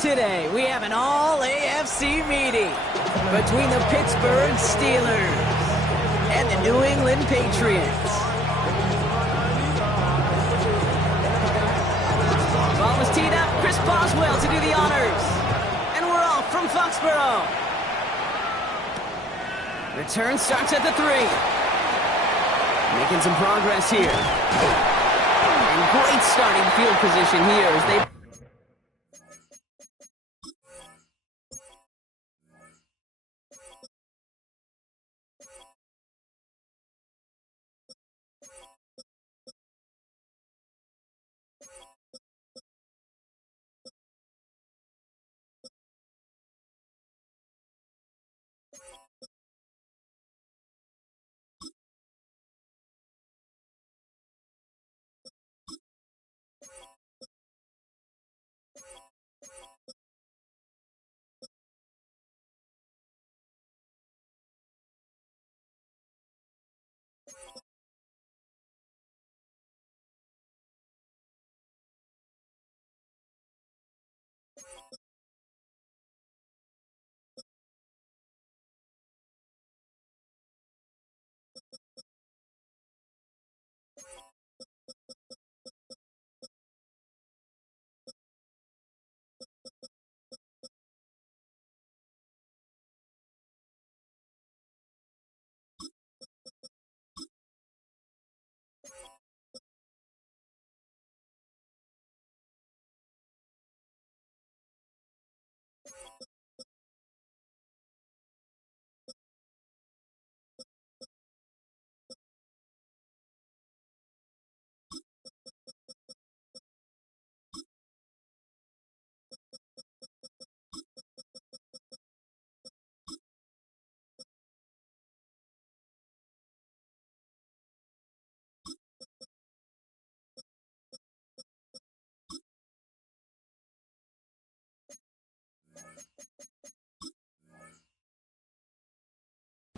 Today, we have an all-AFC meeting between the Pittsburgh Steelers and the New England Patriots. Ball was teed up. Chris Boswell to do the honors. And we're off from Foxborough. Return starts at the 3. Making some progress here. And great starting field position here as they...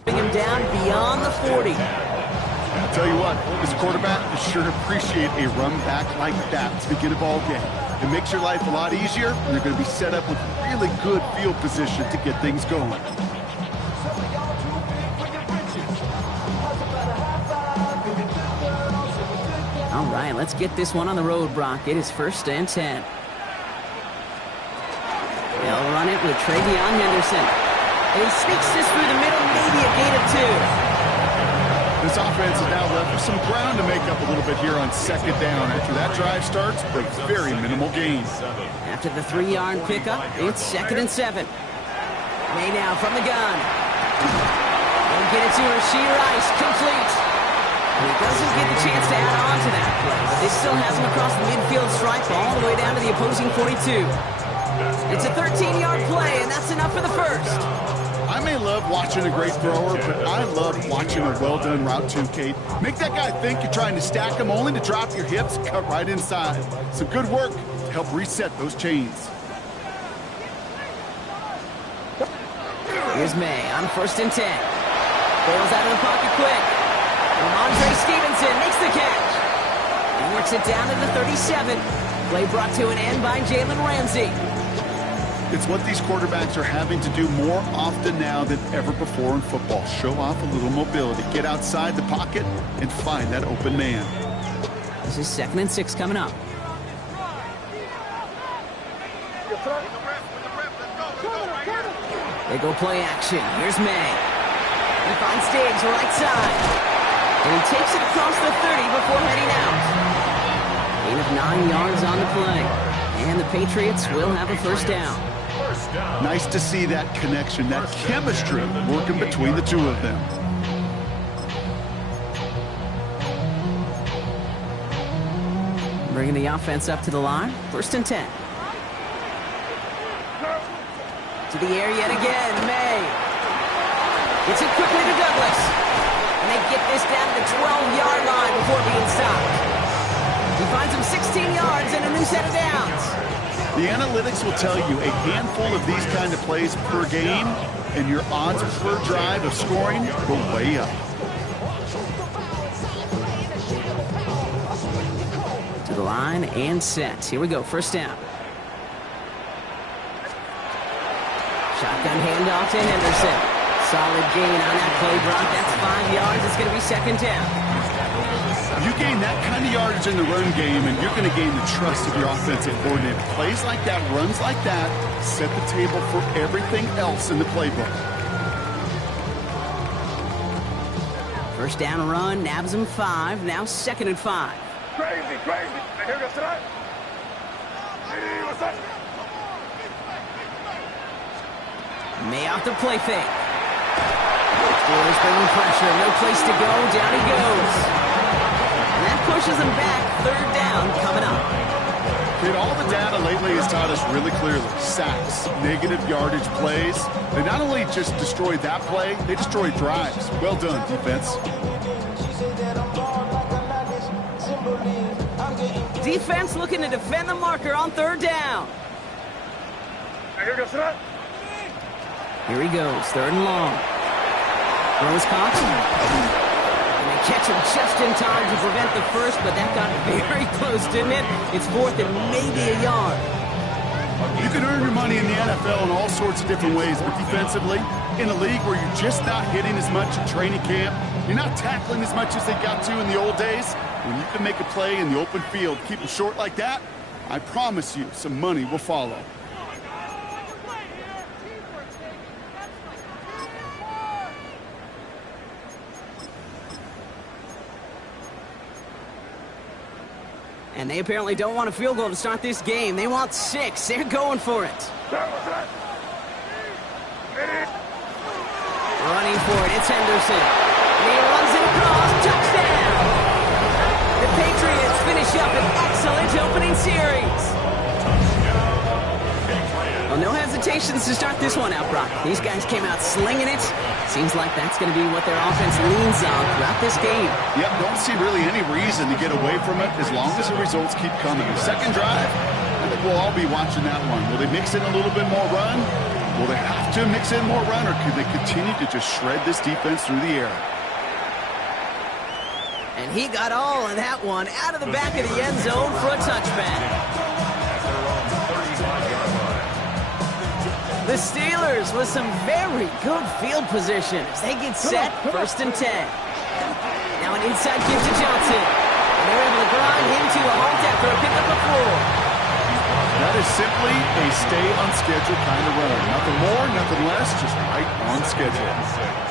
him down beyond the 40. I'll tell you what, this quarterback is sure appreciate a run back like that to begin a ball game. It makes your life a lot easier, and you're going to be set up with really good field position to get things going. All right, let's get this one on the road, Brock. It is 1st and 10. They'll run it with Travion Henderson. And he sneaks this through the middle, maybe a gain of 2. This offense is now left with some ground to make up a little bit here on 2nd down. After that drive starts, but very minimal gain. After the 3-yard pickup, it's 2nd and 7. May now from the gun. They'll get it to Rashee Rice, complete. And he doesn't get the chance to add on to that play. This still has him across the midfield stripe all the way down to the opposing 42. It's a 13-yard play, and that's enough for the first. I may love watching a great thrower, but I love watching a well-done route too, Kate. Make that guy think you're trying to stack him only to drop your hips, cut right inside. Some good work to help reset those chains. Here's May on 1st and 10. Bails out of the pocket quick. Ramondre Stevenson makes the catch. He works it down to the 37. Play brought to an end by Jalen Ramsey. It's what these quarterbacks are having to do more often now than ever before in football. Show off a little mobility. Get outside the pocket and find that open man. This is 2nd and 6 coming up. They go play action. Here's May. He finds Diggs right side. And he takes it across the 30 before heading out. Gain of 9 yards on the play. And the Patriots will have a 1st down. Nice to see that connection, that chemistry working between the two of them. Bringing the offense up to the line. 1st and 10. To the air yet again. May. Gets it quickly to Douglas. And they get this down to the 12-yard line before being stopped. He finds him 16 yards and a new set of downs. The analytics will tell you a handful of these kind of plays per game, and your odds per drive of scoring go way up. To the line and set. Here we go, 1st down. Shotgun handoff to Henderson. Solid gain on that play, Brock. That's 5 yards. It's going to be second down. You gain that kind of yardage in the run game, and you're going to gain the trust of your offensive coordinator. Plays like that, runs like that, set the table for everything else in the playbook. First down run, nabs him 5. Now second and 5. Crazy. Here goes tonight. Hey, what's up? May off the play fake. Steelers bringing pressure. No place to go. Down he goes. And that pushes him back. Third down coming up. Kid, all the data lately has taught us really clearly. Sacks, negative yardage plays. They not only just destroyed that play, they destroyed drives. Well done, defense. Defense looking to defend the marker on third down. Here goes tonight. Here he goes, third and long. Throws caught. And they catch him just in time to prevent the first, but that got very close, didn't it? It's fourth and maybe a yard. You can earn your money in the NFL in all sorts of different ways, but defensively, in a league where you're just not hitting as much in training camp, you're not tackling as much as they got to in the old days, when you can make a play in the open field, keep them short like that, I promise you some money will follow. And they apparently don't want a field goal to start this game. They want 6. They're going for it. Running for it, it's Henderson. And he runs it across, touchdown! The Patriots finish up an excellent opening series. Well, no hesitations to start this one out, Brock. These guys came out slinging it. Seems like that's going to be what their offense leans on throughout this game. Yep, don't see really any reason to get away from it as long as the results keep coming. The second drive, I think we'll all be watching that one. Will they mix in a little bit more run? Will they have to mix in more run, or could they continue to just shred this defense through the air? And he got all of that one out of the back of the end zone for a touchback. The Steelers with some very good field position as they get set, first and 10. Now an inside give to Johnson. And they're able to grind him to a halt after a pickup of 4. That is simply a stay on schedule kind of run. Nothing more, nothing less, just right on schedule.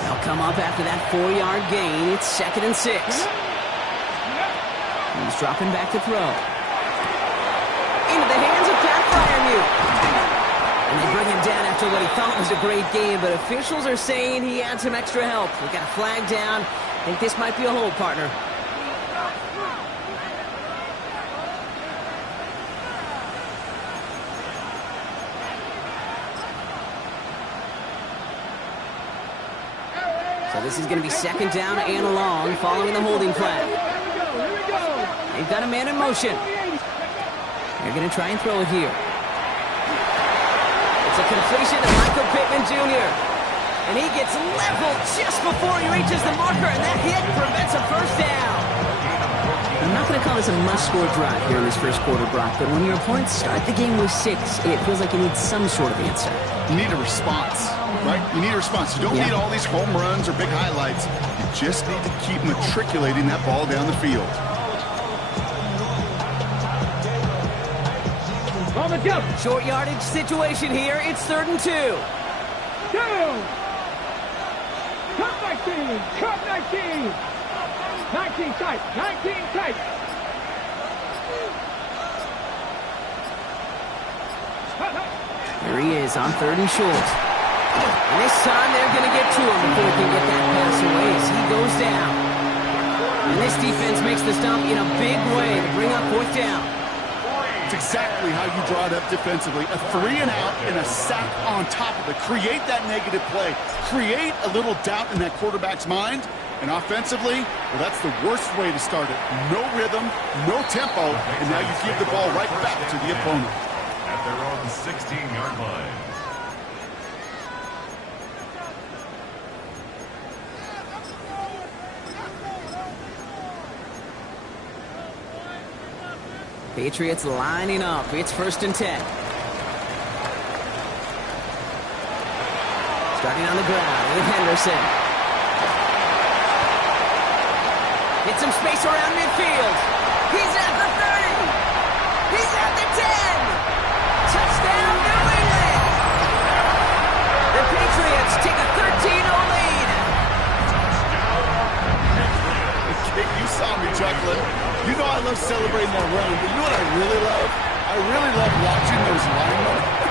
They'll come up after that 4-yard gain. It's second and 6. He's dropping back to throw. Into the hands of Pat Freiermuth. And they bring him down after what he thought was a great game, but officials are saying he had some extra help. We got a flag down. I think this might be a hold, partner. So this is going to be second down and long following the holding flag. They've got a man in motion. They're going to try and throw it here. It's a completion to Michael Pittman Jr. And he gets leveled just before he reaches the marker, and that hit prevents a first down. I'm not going to call this a must-score drive here in this first quarter, Brock, but when your opponents start the game with 6, it feels like you need some sort of answer. You need a response, right? You need a response. You don't need all these home runs or big highlights. You just need to keep matriculating that ball down the field. Short yardage situation here. It's 3rd and 2. Cut 19. Cut 19. 19 tight. 19 tight. Here he is on 3rd and short. And this time they're going to get to him before he can get that pass away as he goes down. And this defense makes the stop in a big way to bring up 4th down. It's exactly how you draw it up defensively. A 3 and out and a sack on top of it. Create that negative play. Create a little doubt in that quarterback's mind. And offensively, well, that's the worst way to start it. No rhythm, no tempo, and now you give the ball right back to the opponent. At their own 16-yard line. Patriots lining up. It's 1st and 10. Starting on the ground with Henderson. Get some space around midfield. He's at the 30. He's at the 10. Touchdown, New England. The Patriots take a 13-0 lead. You saw me chuckling. You know I love celebrating that run, but you know what I really love? I really love watching those linemen.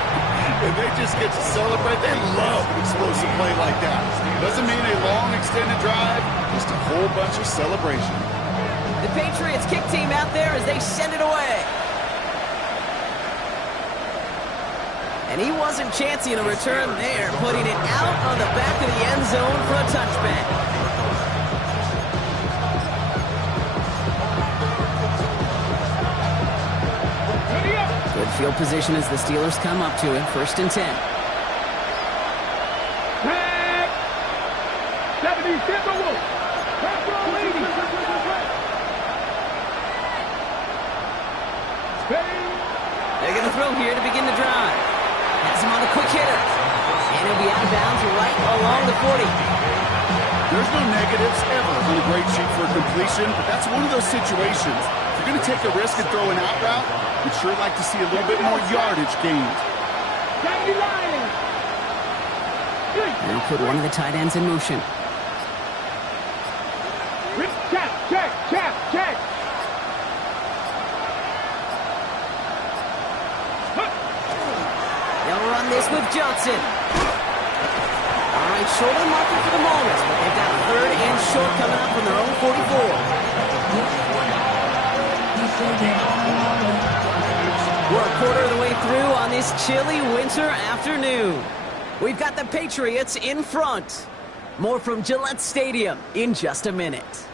And they just get to celebrate. They love an explosive play like that. Doesn't mean a long extended drive, just a whole bunch of celebration. The Patriots kick team out there as they send it away. And he wasn't chancing a return there, putting it out on the back of the end zone for a touchback. Good field position as the Steelers come up to it. 1st and 10. They're going to throw here to begin the drive. Has him on a quick hitter. And he'll be out of bounds right along the 40. There's no negatives ever on a great sheet for a completion, but that's one of those situations. If you're going to take a risk and throw an out route, we'd sure like to see a little bit more yardage gained. And put one of the tight ends in motion. Check. They'll run this with Johnson. All right, short of the marker for the moment, but they've got 3rd and short coming up from their own 44. We're a quarter of the way through on this chilly winter afternoon. We've got the Patriots in front. More from Gillette Stadium in just a minute.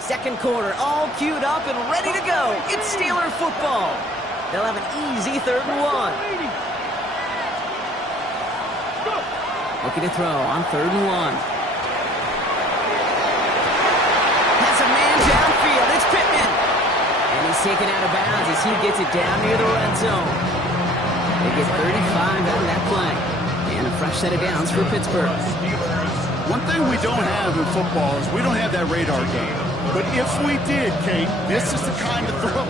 Second quarter, all queued up and ready to go. It's Steeler football. They'll have an easy 3rd and 1. Looking to throw on 3rd and 1. Has a man downfield. It's Pittman. And he's taken out of bounds as he gets it down near the red zone. They get 35 out of that play. And a fresh set of downs for Pittsburgh. One thing we don't have in football is we don't have that radar game. But if we did, Kate, this is the kind of throw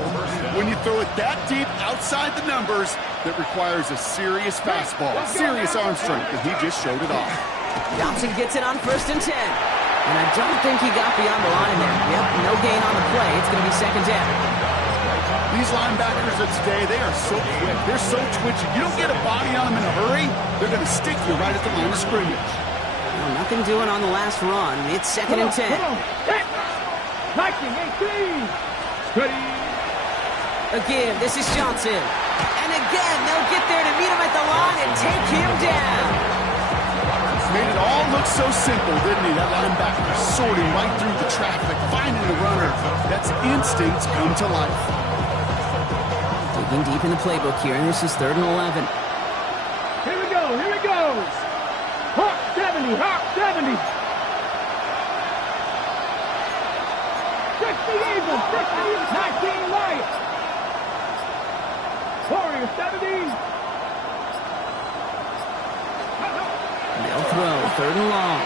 when you throw it that deep outside the numbers that requires a serious fastball, serious arm strength, and he just showed it off. Johnson gets it on 1st and 10. And I don't think he got beyond the line there. Yep, no gain on the play. It's going to be 2nd down. These linebackers of today, they are so quick. They're so twitchy. You don't get a body on them in a hurry, they're going to stick you right at the line of scrimmage. Well, nothing doing on the last run. It's 2nd and 10. Viking 18. Ready. Again, this is Johnson. And again, they'll get there to meet him at the line and take him down. Made it all look so simple, didn't he? That linebacker sorting right through the traffic, finding the runner. That's instincts come to life. Digging deep in the playbook here, and this is 3rd and 11. Here we go. Hawk 70. 60 Eagles, 19 Lions. Warrior 70. They'll throw 3rd and long.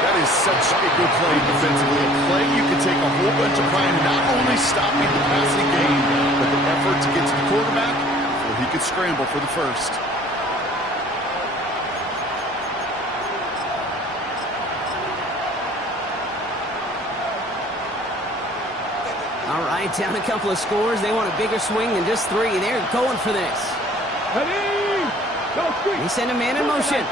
That is such a good play defensively. A play you can take a whole bunch of pride in not only stopping the passing game, but the effort to get to the quarterback before he could scramble for the first. All right, down a couple of scores. They want a bigger swing than just 3. They're going for this. They send a man in motion.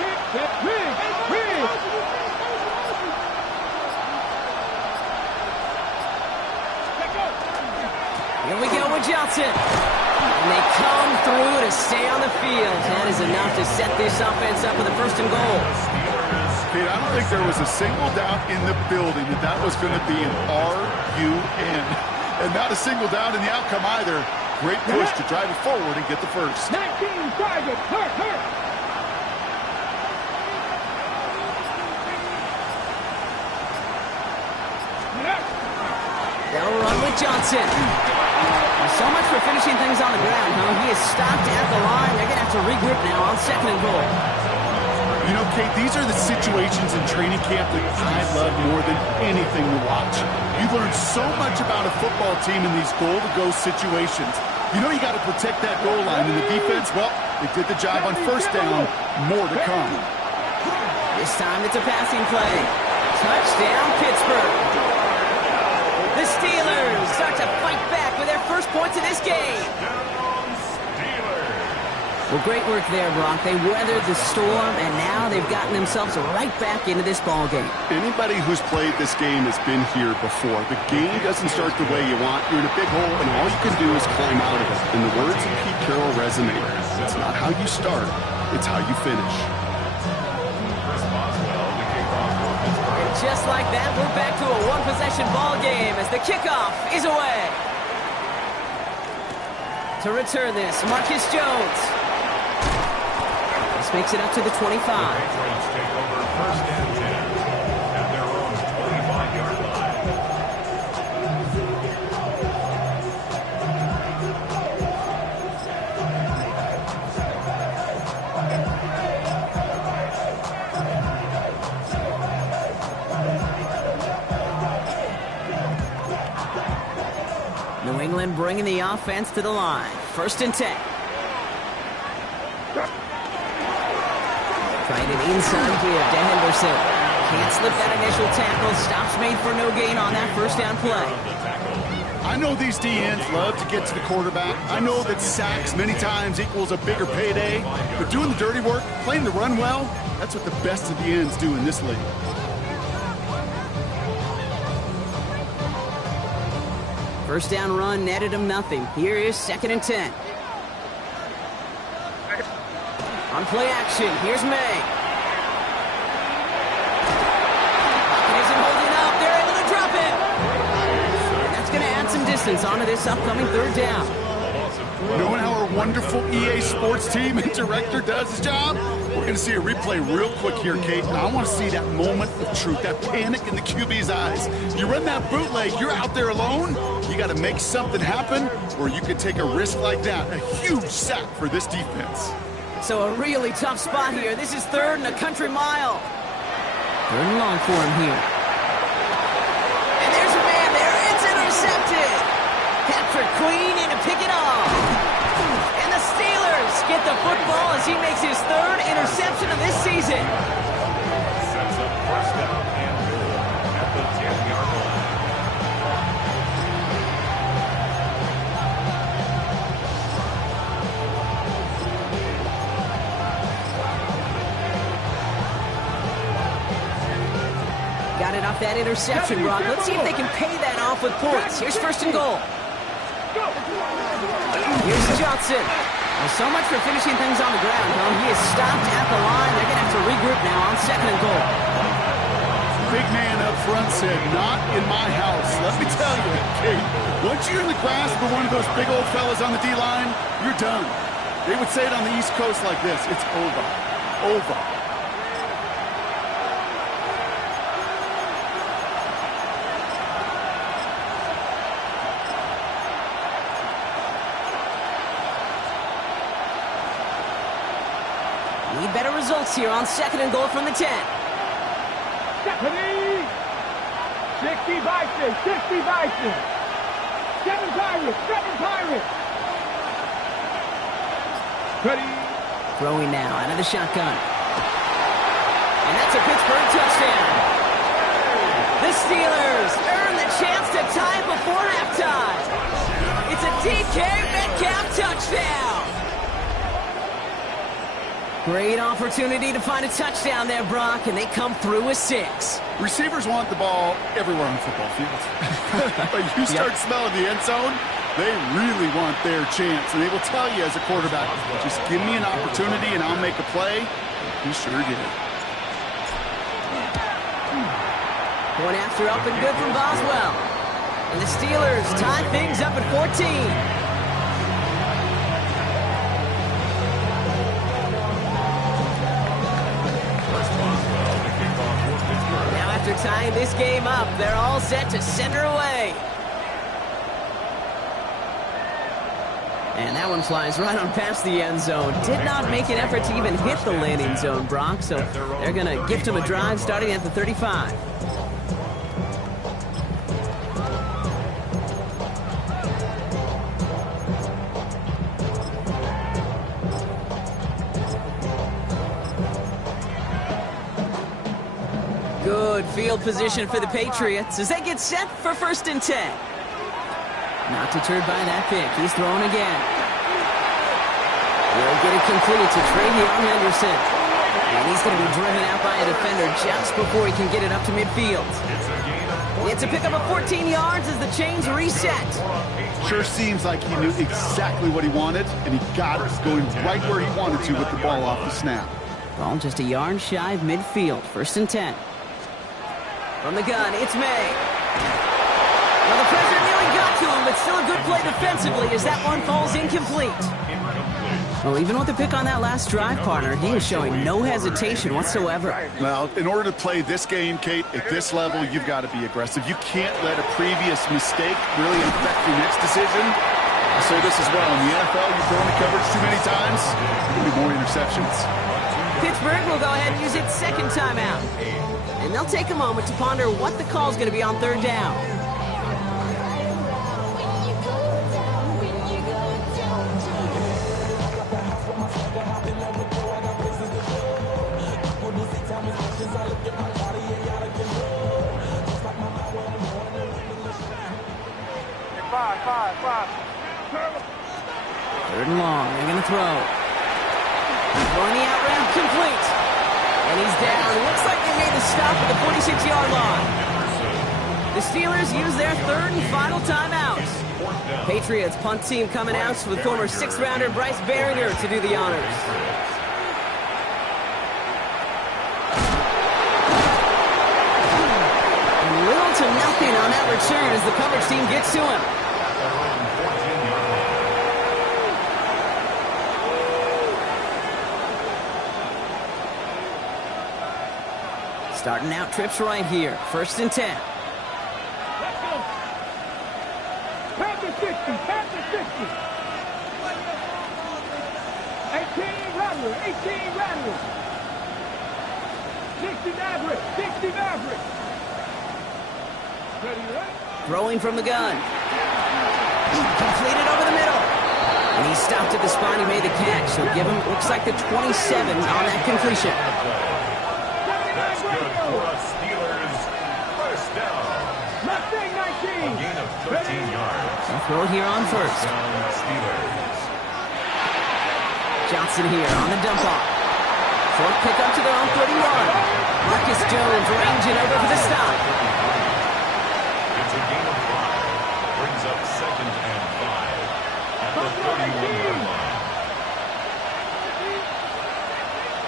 Here we go with Johnson. And they come through to stay on the field. That is enough to set this offense up with a 1st and goal. Kate, I don't think there was a single doubt in the building that that was going to be an R-U-N. And not a single doubt in the outcome either. Great push to drive it forward and get the first. 19 targets, hurt. They'll run with Johnson. So much for finishing things on the ground, huh? He is stopped at the line. They're going to have to regroup now on 2nd and goal. You know, Kate, these are the situations in training camp that I love more than anything to watch. You learn so much about a football team in these goal-to-go situations. You know you got to protect that goal line, and the defense, well, they did the job on 1st down. More to come. This time it's a passing play. Touchdown, Pittsburgh. The Steelers start to fight back with their first points of this game. Well, great work there, Brock. They weathered the storm, and now they've gotten themselves right back into this ball game. Anybody who's played this game has been here before. The game doesn't start the way you want. You're in a big hole, and all you can do is climb out of it. And the words of Pete Carroll resonate. It's not how you start, it's how you finish. And just like that, we're back to a one-possession ball game as the kickoff is away. To return this, Marcus Jones. This makes it up to the 25. Take over 1st and 10 at their own 25-yard New England bringing the offense to the line. 1st and 10. Trying it inside here to Henderson. Can't slip that initial tackle. Stops made for no gain on that 1st down play. I know these DNs love to get to the quarterback. I know that sacks many times equals a bigger payday. But doing the dirty work, playing the run well, that's what the best of the ends do in this league. First down run netted him nothing. Here is 2nd and 10. On play action, here's May. Pocket isn't holding up. They're able to drop it. And that's going to add some distance onto this upcoming 3rd down. Knowing how our wonderful EA Sports team and director does his job, we're going to see a replay real quick here, Kate. And I want to see that moment of truth, that panic in the QB's eyes. You run that bootleg, you're out there alone. You got to make something happen, or you could take a risk like that. A huge sack for this defense. So a really tough spot here. This is 3rd and a country mile. 3rd and long for him here. And there's a man there. It's intercepted. Patrick Queen in to pick it off. And the Steelers get the football as he makes his 3rd interception of this season. Sets up 1st down and goal at the 10-yard line. Got it off that interception, Brock. Let's see if they can pay that off with points. Here's 1st and goal. Here's Johnson. Well, so much for finishing things on the ground, huh? He is stopped at the line. They're going to have to regroup now on 2nd and goal. Big man up front said, not in my house. Let me tell you, Kate, once you're in the grasp of one of those big old fellas on the D-line, you're done. They would say it on the East Coast like this. It's over. Over. Need better results here on 2nd and goal from the 10. Stephanie! 60 Bison! 60 Bison! 7 Pirates! 7 Pirates! Ready? Throwing now out of the shotgun. And that's a Pittsburgh touchdown. The Steelers earn the chance to tie before halftime. It's a DK Metcalf touchdown. Great opportunity to find a touchdown there, Brock, and they come through with 6. Receivers want the ball everywhere on the football field. But you start smelling the end zone, they really want their chance. And they will tell you as a quarterback, just give me an opportunity and I'll make a play. He sure did. Point after up and good from Boswell. And the Steelers tie things up at 14. After tying this game up, they're all set to send her away. And that one flies right on past the end zone. Did not make an effort to even hit the landing zone, Brock, so they're going to gift him a drive starting at the 35. Good field position for the Patriots as they get set for 1st and 10. Not deterred by that pick. He's throwing again. He'll get it complete to Travion Henderson. And he's going to be driven out by a defender just before he can get it up to midfield. It's a pickup of 14 yards as the chains reset. Sure seems like he knew exactly what he wanted, and he got it going right where he wanted to with the ball off the snap. Ball just a yard shy of midfield. 1st and 10. From the gun, it's May. Well, the pressure nearly got to him, but still a good play defensively as that one falls incomplete. Well, even with the pick on that last drive, partner, he is showing no hesitation whatsoever. Well, in order to play this game, Kate, at this level, you've got to be aggressive. You can't let a previous mistake really affect your next decision. I'll say this as well. In the NFL, you throw into coverage too many times, there'll be more interceptions. Pittsburgh will go ahead and use its 2nd timeout. And they'll take a moment to ponder what the call is going to be on 3rd down. Five. 3rd and long. They're going to throw. Throwing the out route complete. And he's down. Looks like they made the stop at the 46-yard line. The Steelers use their 3rd and final timeout. Patriots punt team coming out with former 6th-rounder Bryce Baringer to do the honors. Little to nothing on that return as the coverage team gets to him. Starting out trips right here. 1st and 10. Let's go. Panther 60. 18 Rattler. 60 Maverick. Ready, right? Throwing from the gun. Completed over the middle. And he stopped at the spot. He made the catch. So give him, looks like the 27 on that completion. That's good for us Steelers. 1st down. Mustang 19. A gain of 13 yards. They'll throw it here on 1st. Down Steelers. Johnson here on the dump off. Short pickup to their own 30-yard. Marcus Jones ranging over for the stop. It's a gain of 5. Brings up 2nd and 5 at the 31-yard line.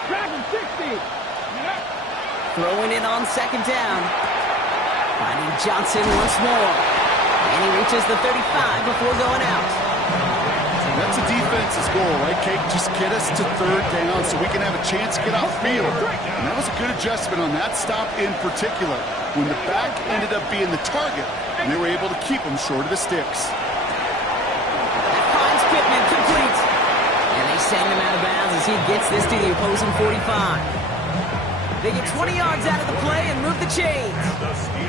Dragon 60. Throwing it on 2nd down. Finding Johnson once more. And he reaches the 35 before going out. That's a defense's goal, right, Kate? Just get us to 3rd down so we can have a chance to get off field. And that was a good adjustment on that stop in particular, when the back ended up being the target, and they were able to keep him short of the sticks. That finds Pittman complete. And they send him out of bounds as he gets this to the opposing 45. They get 20 yards out of the play and move the chains.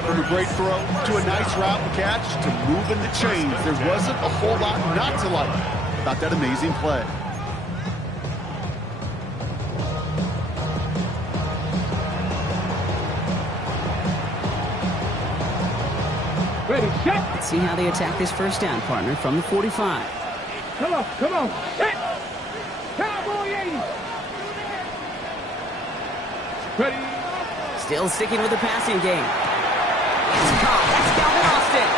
From a great throw to a nice route and catch to moving the chains, there wasn't a whole lot not to like about that amazing play. Ready, shot. Let's see how they attack this 1st down, partner, from the 45. Come on. Hit. Cowboy 80. Ready. Still sticking with the passing game. It's caught. That's Calvin Austin.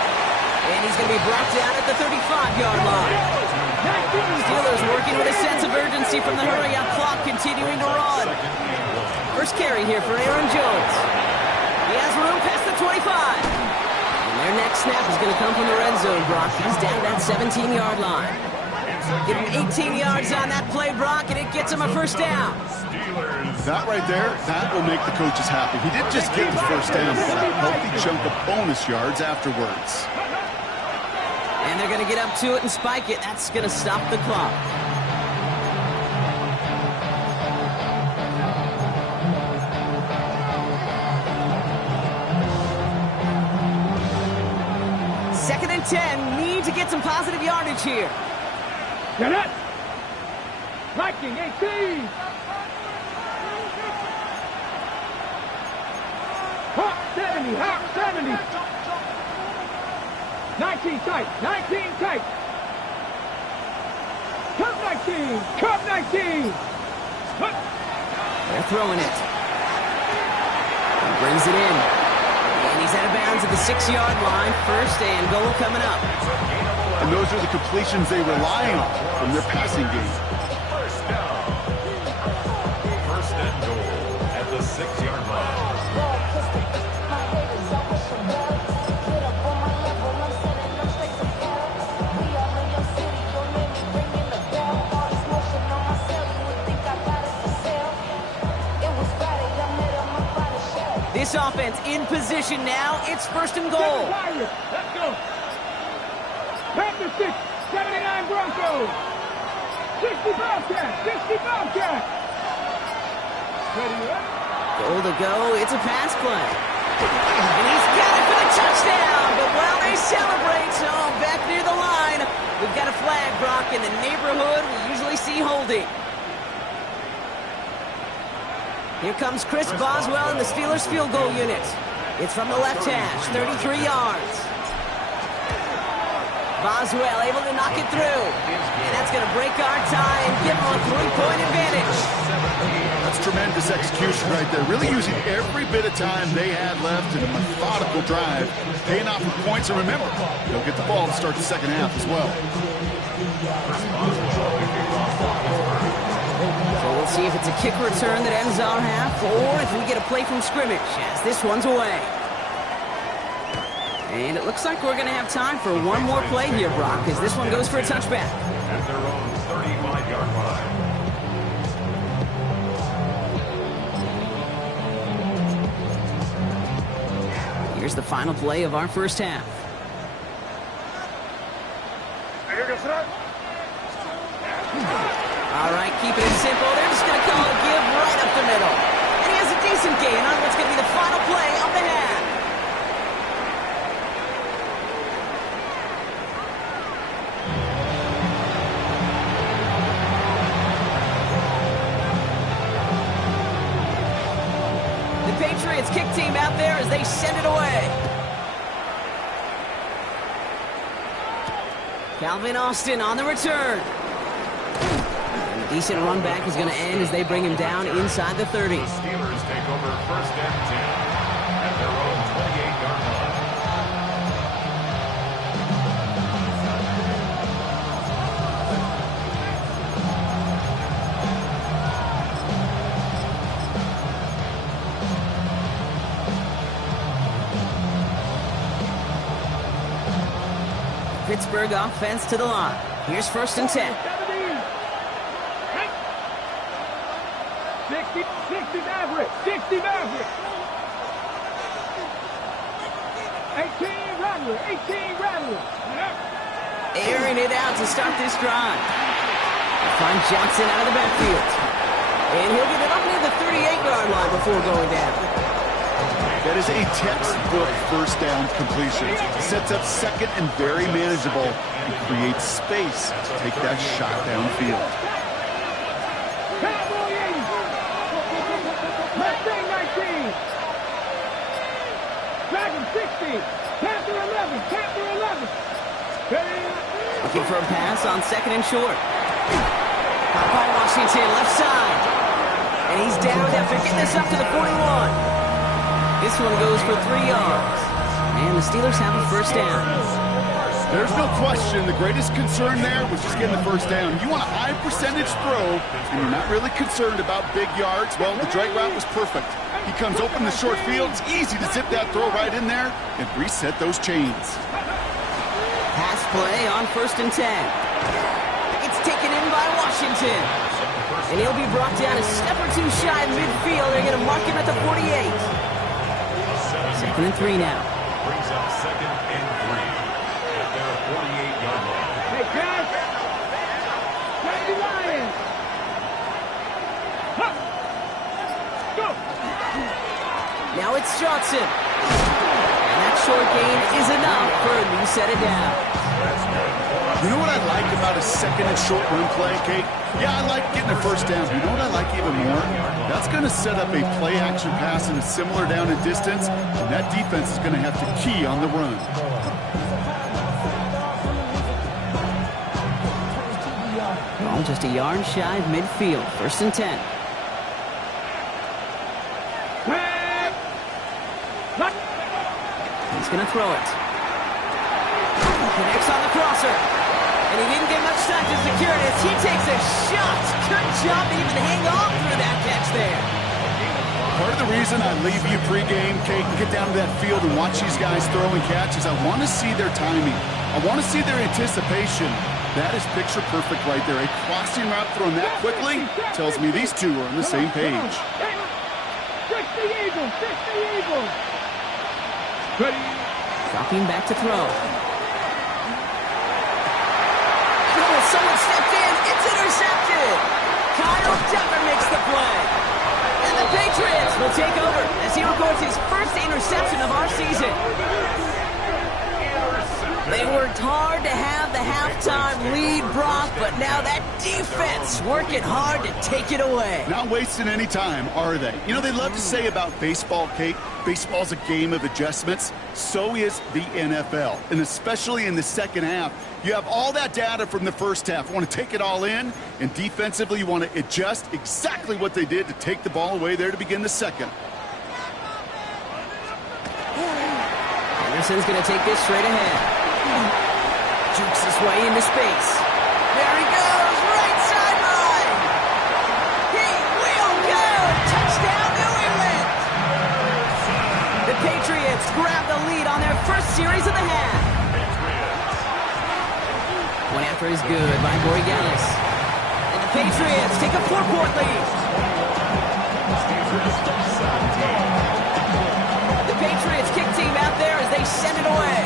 And he's going to be brought down at the 35-yard line. Steelers working with a sense of urgency from the hurry-up clock, continuing to run. First carry here for Aaron Jones. He has room past the 25. next snap is going to come from the red zone, Brock. He's down that 17-yard line. Give him 18 yards on that play, Brock, and it gets him a first down. That right there, that will make the coaches happy. He didn't just get the first down, but a healthy chunk of bonus yards afterwards. And they're going to get up to it and spike it. That's going to stop the clock. Second and 10. Need to get some positive yardage here. Get it! Viking 18! Hawk 70, Hawk 70! 19 tight, 19 tight! Cup 19, Cup 19! They're throwing it. He brings it in. And he's out of bounds at the 6-yard line. First and goal coming up. And those are the completions they rely on from their passing game. First down. First and goal at the 6-yard line. This offense in position now. It's first and goal. Let's go! Panther 6, 79 Broncos! 60 Bobcats! 60 Bobcats! Ready up? Goal to go. It's a pass play. And he's got it for the touchdown. But while they celebrate, so back near the line, we've got a flag, Brock, in the neighborhood we usually see holding. Here comes Chris Boswell in the Steelers field goal unit. It's from the left hash, 33 yards. Boswell able to knock it through. And that's going to break our tie and give them a 3-point advantage. That's tremendous execution right there. Really using every bit of time they had left in a methodical drive, paying off with points. And remember, they'll get the ball to start the second half as well. So we'll see if it's a kick return that ends our half, or if we get a play from scrimmage, as this one's away. And it looks like we're going to have time for one more play here, Brock, as this one goes for a touchback. At their own 35-yard line. Here's the final play of our first half. All right, keeping it simple. They're just going to call it a give right up the middle. And he has a decent gain on what's going to be the final play of the half. The Patriots kick team out there as they send it away. Calvin Austin on the return. Decent run back is going to end as they bring him down inside the 30. The Steelers take over first and 10 at their own 28-yard line. Pittsburgh offense to the line. Here's first and 10. 60 Maverick! 60 Maverick! 18 Rattler! 18 Rattler! Airing it out to start this drive. Find Johnson out of the backfield. And he'll get it up near the 38-yard line before going down. That is a textbook first down completion. Sets up second and very manageable and creates space to take that shot downfield. Mustang 19! Dragon 60! Panther 11! Panther 11! Looking for a pass on second and short. Caught by Washington, left side. And he's down after getting this up to the 41. This one goes for 3 yards. And the Steelers have a first down. There's no question the greatest concern there was just getting the first down. You want a high percentage throw, and you're not really concerned about big yards. Well, the drag route was perfect. He comes open in the short field. It's easy to zip that throw right in there and reset those chains. Pass play on 1st and 10. It's taken in by Washington. And he'll be brought down a step or two shy of midfield. They're going to mark him at the 48. 2nd and 3 now. Brings up 2nd and 3 at their 48-yard line. Hey, guys! Randy Lions! Go! Now it's Johnson. And that short gain is enough for a new set of downs. You know what I like about a 2nd and short run play, Kate? Yeah, I like getting a first down. You know what I like even more? That's going to set up a play-action pass in a similar down and distance, and that defense is going to have to key on the run. Ball just a yard shy of midfield. 1st and 10. He's going to throw it. Connects on the crosser. And he didn't get much time to secure it as he takes a shot. Good job to even hang on through that catch there. Part of the reason I leave you pregame, Kate, and get down to that field and watch these guys throw and catch is I want to see their timing. I want to see their anticipation. That is picture perfect right there. A crossing route thrown that quickly tells me these two are on the same page. 60 Eagles! 60 Eagles! Ready? Dropping back to throw. Oh, someone stepped in. It's intercepted. Kyle Duggar makes the play. And the Patriots will take over as he records his first interception of our season. They worked hard to have the halftime lead, Brock, but now that defense working hard to take it away. Not wasting any time, are they? You know, they love to say about baseball, Kate, baseball's a game of adjustments. So is the NFL, and especially in the second half. You have all that data from the first half. You want to take it all in, and defensively you want to adjust exactly what they did to take the ball away there to begin the second. Anderson's going to take this straight ahead. Jukes his way into space. There he goes, right sideline. He will go. Touchdown, New England. The Patriots grab the lead on their first series of the half. One after is good by Corey Gallis. And the Patriots take a 4-point lead. The Patriots kick team out there as they send it away.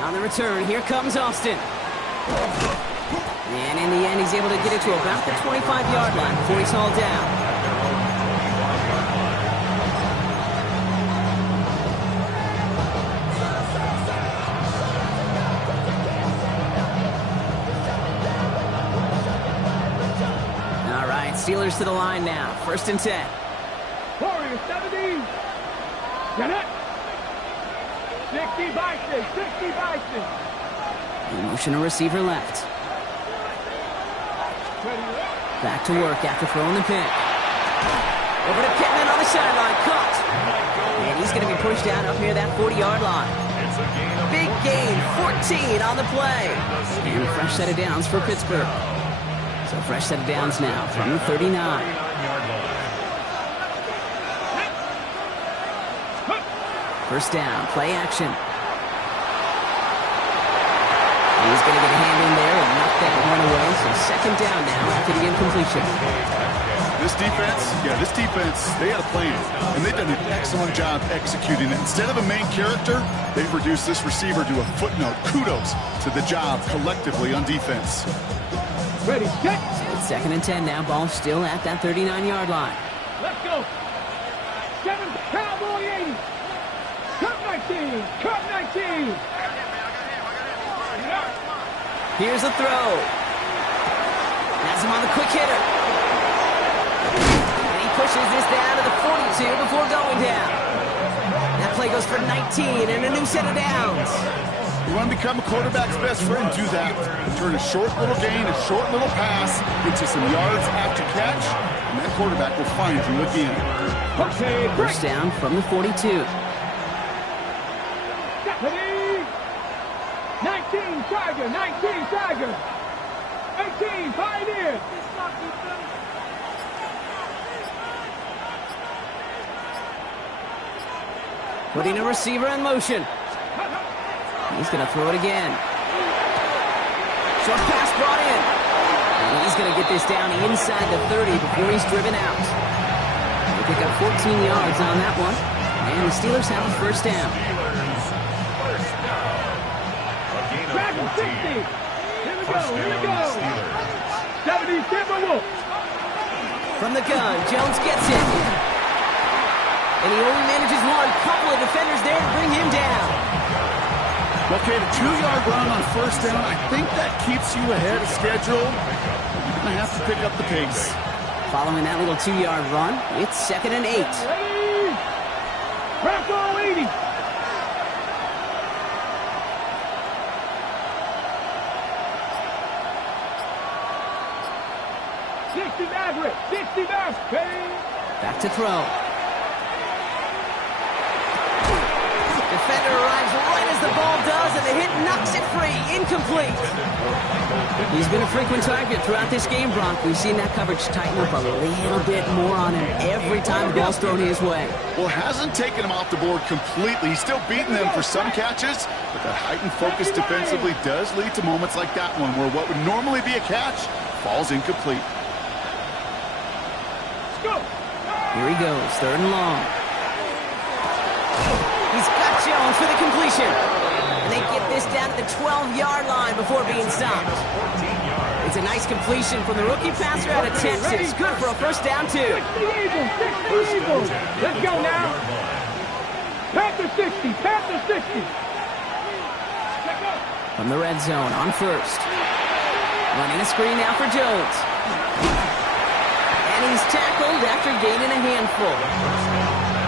On the return, here comes Austin. And in the end, he's able to get it to about the 25-yard line before he's hauled down. All right, Steelers to the line now. 1st and 10. Warriors 70. Get it. 60 Bison. 60 Bison. Motion a receiver left. Back to work after throwing the pick. Over to Pittman on the sideline. Caught. And he's going to be pushed down up near that 40-yard line. Big gain. 14 on the play. And a fresh set of downs for Pittsburgh. So fresh set of downs now from the 39. First down, play action. He's going to get a hand in there and knock that one away. So 2nd down now after the incompletion. This defense, they had a plan, and they've done an excellent job executing it. Instead of a main character, they've reduced this receiver to a footnote. Kudos to the job collectively on defense. Ready, set. It's 2nd and 10 now. Ball still at that 39-yard line. Let's go. 7 Cowboy 80. Cut 19. Cut 19. Here's a throw. Has him on the quick hitter. And he pushes this down to the 42 before going down. That play goes for 19 and a new set of downs. You want to become a quarterback's best friend, do that. Turn a short little gain, a short little pass into some yards after catch, and that quarterback will find you again. Okay, First down from the 42. Tiger. 19, Tiger. 18, Pioneer. Putting a receiver in motion. He's going to throw it again. Short pass brought in. And he's going to get this down inside the 30 before he's driven out. They pick up 14 yards on that one. And the Steelers have a first down. Dragon 60. Here we go. Here we go. 70 Timberwolves. From the gun, Jones gets it. And he only manages one. Couple of defenders there to bring him down. Okay, the 2-yard run on first down, I think that keeps you ahead of schedule. You're going to have to pick up the pace. Following that little 2-yard run, it's 2nd and 8. Ready? Rambo 80. Maverick. 60 Maverick. Back to throw. Defender arrives right as the ball does, and the hit knocks it free. Incomplete. He's been a frequent target throughout this game, Bronk. We've seen that coverage tighten up a little bit more on him every time the ball's thrown his way. Well, hasn't taken him off the board completely. He's still beating them for some catches, but that heightened focus defensively does lead to moments like that one, where what would normally be a catch falls incomplete. Here he goes, 3rd and long. He's got Jones for the completion. And they get this down to the 12-yard line before being stopped. It's a nice completion from the rookie passer out of Texas. Good for a first down, too. 60 Eagles, 60 Eagles. Let's go now. Panther 60, Panther 60. From the red zone on first. Running a screen now for Jones. And he's tackled after gaining a handful.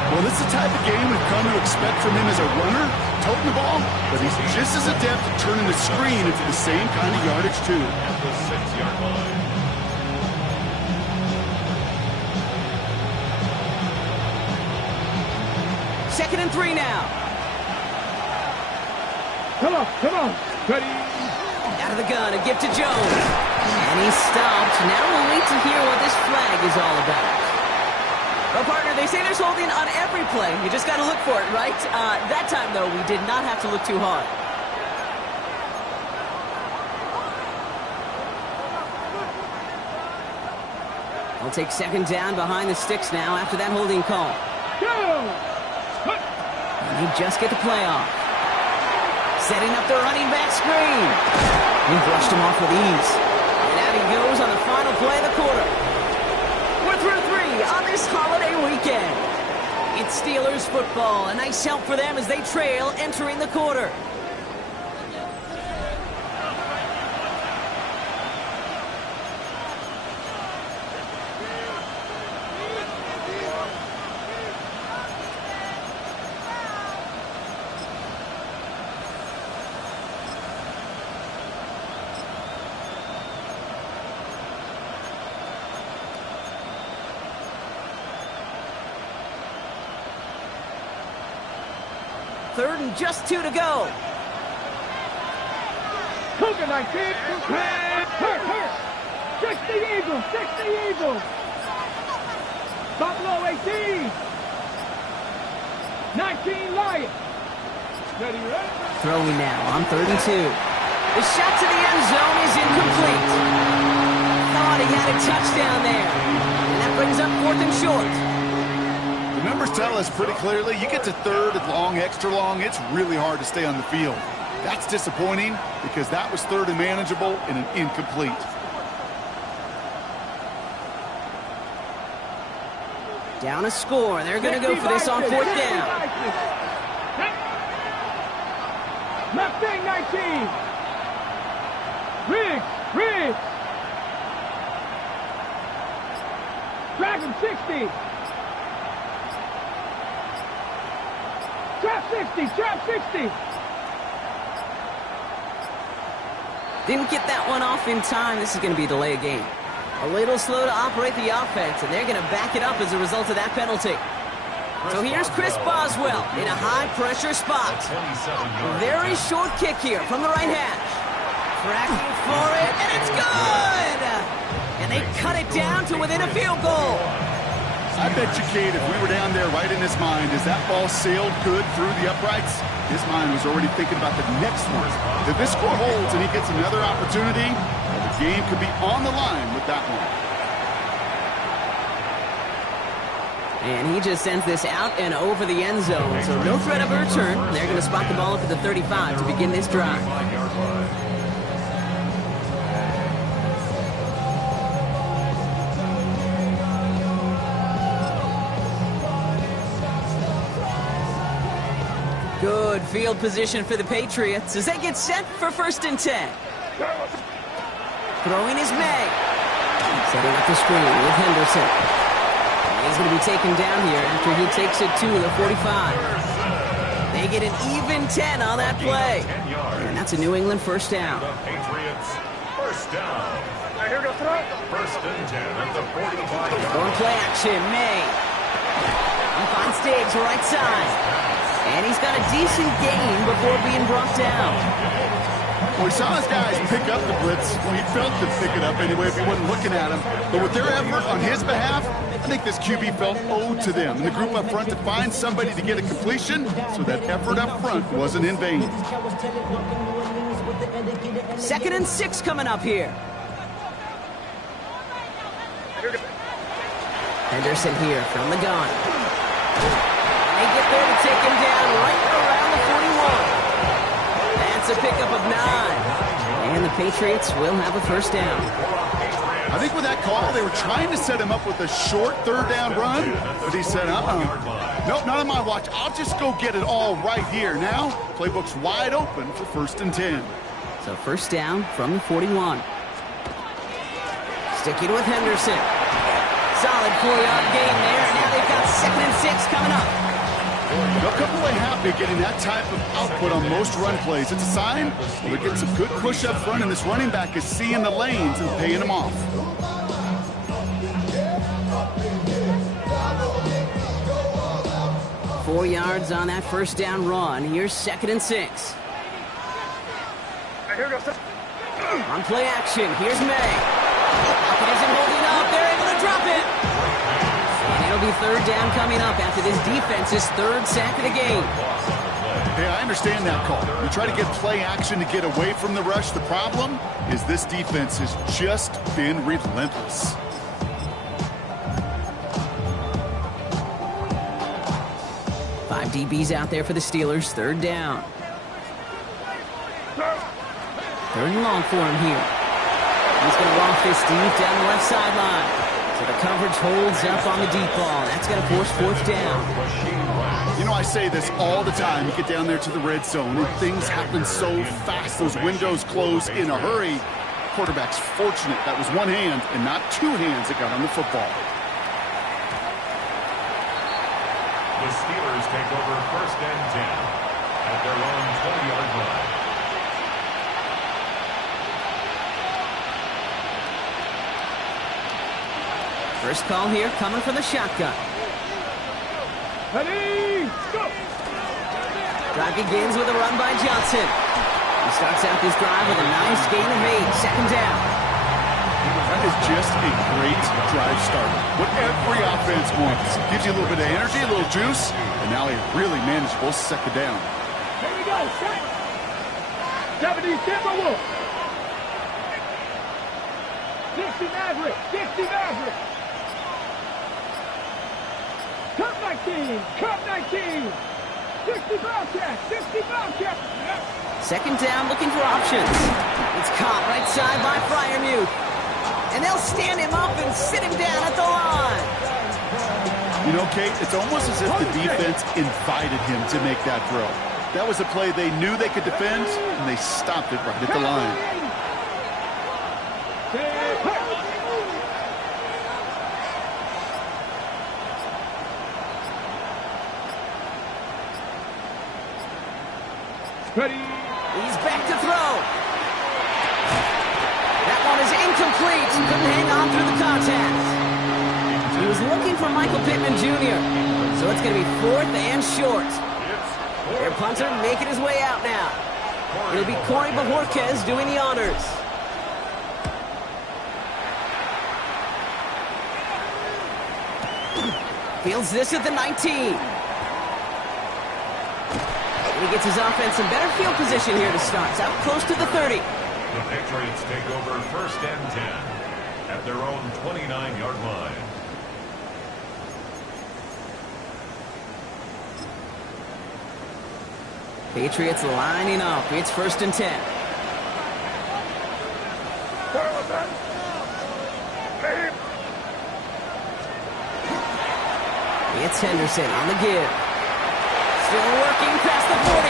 Well, this is the type of game we've come to expect from him as a runner, toting the ball, but he's just as adept at turning the screen into the same kind of yardage, too. At the 6-yard line. Second and 3 now. Come on, come on. Ready? Out of the gun, a gift to Jones. And he's stopped. Now we'll wait to hear what this flag is all about. Well, partner, they say there's holding on every play. You just got to look for it, right? That time, though, we did not have to look too hard. We'll take second down behind the sticks now after that holding call. And they just get the play off. Setting up the running back screen. He brushed him off with ease. And out he goes on the final play of the quarter. We're through 3 on this holiday weekend. It's Steelers football. A nice help for them as they trail entering the quarter. Third and just 2 to go. Cougar 19. Hurt. 60 Eagles, 60 Eagles. Buffalo 18. 19 Lions. Ready? Throwing now on 3rd and 2. The shot to the end zone is incomplete. Thought he had a touchdown there. And that brings up 4th and short. The numbers tell us pretty clearly, you get to 3rd and long, extra long, it's really hard to stay on the field. That's disappointing because that was 3rd and manageable and an incomplete. Down a score. They're going to go for this on 4th down. Left thing 19. Riggs. Dragon 60. Trap 60. Didn't get that one off in time. This is going to be a delay of game. A little slow to operate the offense, and they're going to back it up as a result of that penalty. So here's Chris Boswell in a high-pressure spot. A very short kick here from the right hash. Tracking for it, and it's good! And they cut it down to within a field goal. I bet you, Kate, if we were down there right in his mind, as that ball sailed good through the uprights, his mind was already thinking about the next one. If this score holds and he gets another opportunity, the game could be on the line with that one. And he just sends this out and over the end zone. So no threat of a return. They're going to spot the ball up at the 35 to begin this drive. Good field position for the Patriots as they get set for 1st and 10. Throwing is May. Setting up the screen with Henderson. He's going to be taken down here after he takes it to the 45. They get an even 10 on that play. And that's a New England 1st down. The Patriots, 1st down. 1st and 10 at the 45. One play action, May. He finds Diggs right side. And he's got a decent gain before being brought down. Well, he saw his guys pick up the blitz. Well, he felt to pick it up anyway if he wasn't looking at him. But with their effort on his behalf, I think this QB felt owed to them. And the group up front to find somebody to get a completion, so that effort up front wasn't in vain. 2nd and 6 coming up here. Henderson here from the gun. They get there to take him down right around the 41. That's a pickup of 9. And the Patriots will have a 1st down. I think with that call, they were trying to set him up with a short 3rd down run, but he said, nope, not on my watch. I'll just go get it all right here. Now, playbook's wide open for 1st and 10. So 1st down from the 41. Sticking with Henderson. Solid 4-yard gain there. Now they've got 2nd and 6 coming up. They'll come away happy getting that type of output on most run plays. It's a sign they're getting some good push up front, and this running back is seeing the lanes and paying them off. Four yards on that 1st down run. Here's 2nd and 6. On play action, here's May. Pocket isn't holding up. They're able to drop it. And it'll be 3rd down coming up after this defense's 3rd sack of the game. Hey, I understand that call. You try to get play action to get away from the rush. The problem is this defense has just been relentless. Five DBs out there for the Steelers. 3rd down. 3rd and long for him here. He's going to loft this deep down the left sideline. So the coverage holds up on the deep ball. That's going to force 4th down. You know, I say this all the time. You get down there to the red zone, and things happen so fast. Those windows close in a hurry. Quarterback's fortunate that was one hand and not 2 hands that got on the football. The Steelers take over 1st and 10 at their own 20-yard line. First call here coming from the shotgun. Ready, go! Drive begins with a run by Johnson. He starts out this drive with a nice gain of 8. 2nd down. That is just a great drive starter. What every offense wants. Gives you a little bit of energy, a little juice, and now a really manageable 2nd down. Here we go, set! 70 Timberwolves! 60 Maverick! 60 Maverick! Cup 19! Cup 19! 60 Bobcat! 60 Bobcat! 2nd down, looking for options. It's caught right side by Freiermuth. And they'll stand him up and sit him down at the line. You know, Kate, it's almost as if the defense invited him to make that throw. That was a play they knew they could defend, and they stopped it right at the line. Ready? He's back to throw. That one is incomplete. Couldn't hang on through the contact. He was looking for Michael Pittman Jr. So it's going to be 4th and short. Their punter making his way out now. It'll be Corey Bajorquez doing the honors. Fields this at the 19. He gets his offense in better field position here to start. It's out close to the 30. The Patriots take over 1st and 10 at their own 29-yard line. Patriots lining up. It's 1st and 10. It's Henderson on the give. Still working past the 40.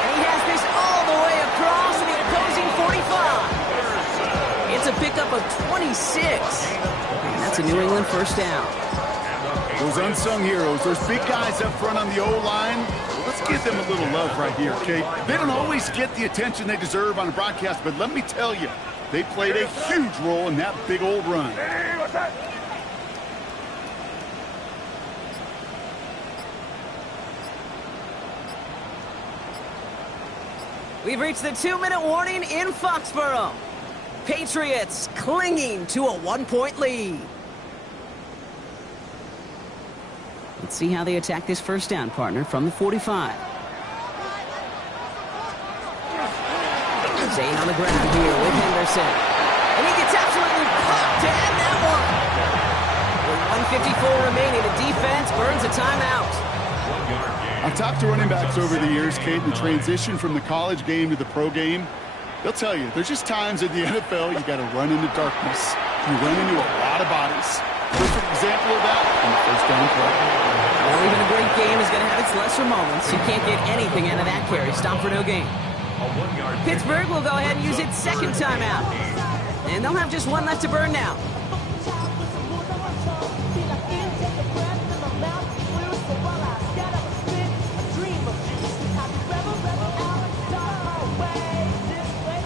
And he has this all the way across the opposing 45. It's a pickup of 26. And that's a New England 1st down. Those unsung heroes, those big guys up front on the O-line, let's give them a little love right here, okay? They don't always get the attention they deserve on a broadcast, but let me tell you, they played a huge role in that big old run. We've reached the 2-minute warning in Foxborough. Patriots clinging to a 1-point lead. Let's see how they attack this 1st down, partner, from the 45. Zane on the ground here with Henderson. And he gets absolutely popped to end that one. With 1:54 remaining, the defense burns a timeout. I've talked to running backs over the years, Kate, the transition from the college game to the pro game. They'll tell you, there's just times in the NFL you got to run into darkness. You run into a lot of bodies. Perfect example of that in the 1st down play. Well, even a great game is going to have its lesser moments. You can't get anything out of that carry. Stop for no gain. Pittsburgh will go ahead and use its 2nd timeout. And they'll have just one left to burn now.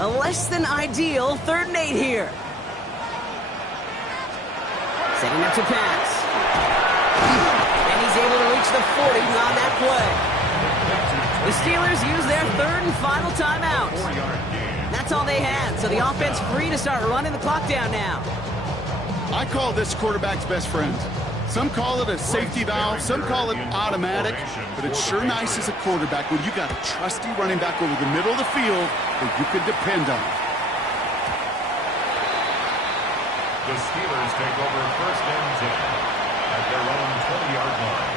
A less than ideal 3rd and 8 here. Setting up to pass. And he's able to reach the 40 on that play. The Steelers use their 3rd and final timeout. That's all they had, so the offense free to start running the clock down now. I call this quarterback's best friend. Some call it a safety valve, some call it automatic, but it's sure nice as a quarterback when you got a trusty running back over the middle of the field that you can depend on. The Steelers take over 1st and 10 at their own 20-yard line.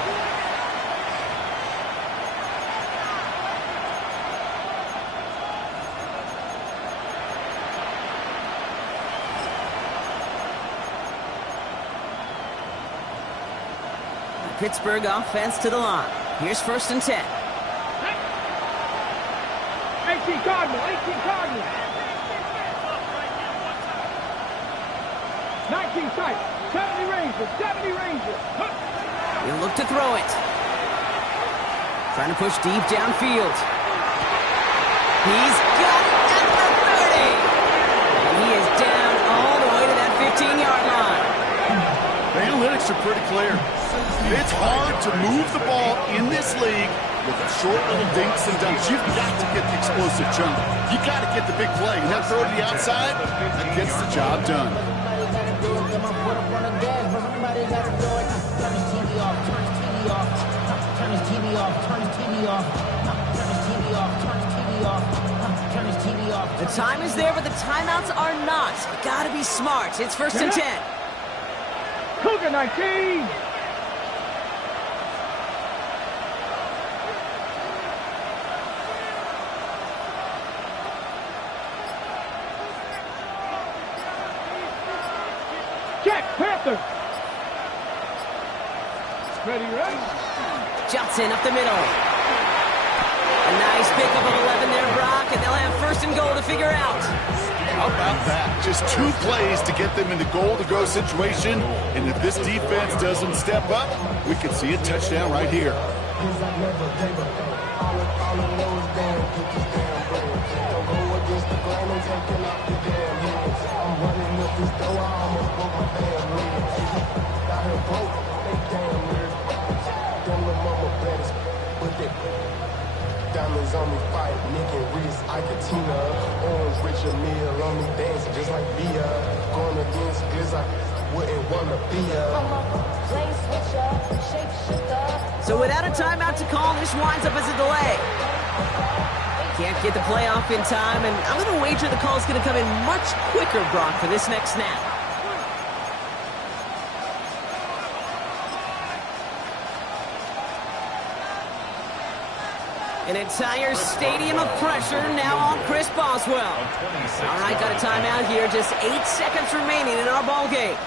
Pittsburgh offense to the line. Here's 1st and 10. 18 Cardinal, 18 Cardinal. 19 sight, 70 Rangers, 70 Rangers. He'll look to throw it. Trying to push deep downfield. He's got it at the 30. And he is down all the way to that 15-yard line. The analytics are pretty clear. It's hard to move the ball in this league with short little dinks and dunks. You've got to get the explosive jump. You got to get the big play. And that throw to the outside, that gets the job done. The time is there, but the timeouts are not. Got to be smart. It's 1st and 10. Cougar 19. Jack Panther. Ready, ready. Johnson up the middle. A nice pickup of 11 there, Brock, and they'll have 1st and goal to figure out. How about that? Just 2 plays to get them in the goal-to-go situation. And if this defense doesn't step up, we could see a touchdown right here. Diamonds on me, fight, Nick and Reese, Ike and Tina. Orange Richard Mill on me, dancing just like Bia. Going against Gliss, I wouldn't wanna be Lane switcher, shape shifter. So without a timeout to call, this winds up as a delay. Can't get the play off in time, and I'm going to wager the call is going to come in much quicker, Brock, for this next snap. An entire stadium of pressure now on Chris Boswell. All right, got a timeout here. Just 8 seconds remaining in our ball game.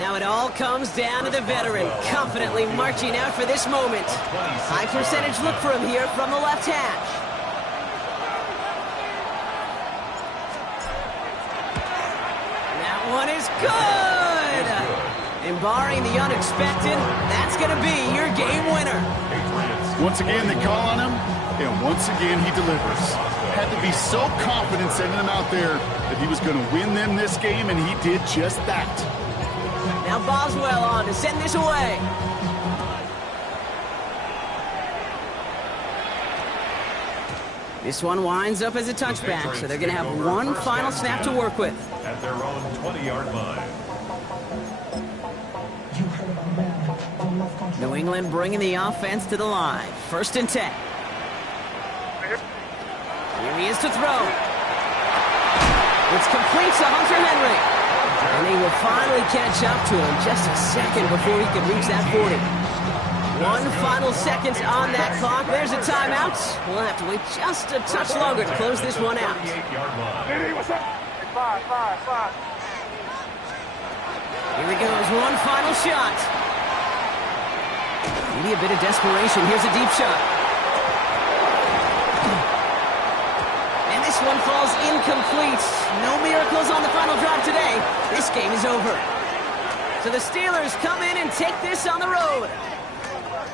Now it all comes down to the veteran, confidently marching out for this moment. High percentage look for him here from the left hash. That one is good! And barring the unexpected, that's going to be your game winner. Once again, they call on him, and once again, he delivers. Had to be so confident sending him out there that he was going to win them this game, and he did just that. Now Boswell on to send this away. This one winds up as a touchback, so they're going to have one final snap to work with. At their own 20-yard line. New England bringing the offense to the line. 1st and 10. Here he is to throw. It's complete to Hunter Henry. And he will finally catch up to him just a second before he can reach that 40. One final second on that clock. There's a timeout. We'll have to wait just a touch longer to close this one out. Hey, what's up? Five. Here he goes. One final shot. Maybe a bit of desperation. Here's a deep shot. And this one falls incomplete. No miracles on the final drive today. This game is over. So the Steelers come in and take this on the road.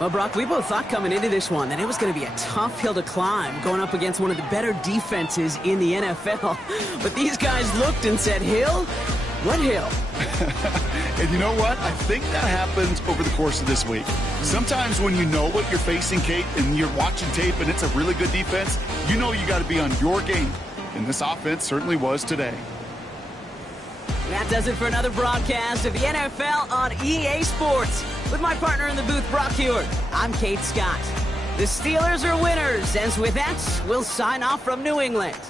Well, Brock, we both thought coming into this one that it was going to be a tough hill to climb, going up against one of the better defenses in the NFL. But these guys looked and said, Hill? What hill? And you know what? I think that happens over the course of this week. Sometimes when you know what you're facing, Kate, and you're watching tape and it's a really good defense, you know you got to be on your game. And this offense certainly was today. That does it for another broadcast of the NFL on EA Sports. With my partner in the booth, Brock Huard, I'm Kate Scott. The Steelers are winners, and with that, we'll sign off from New England.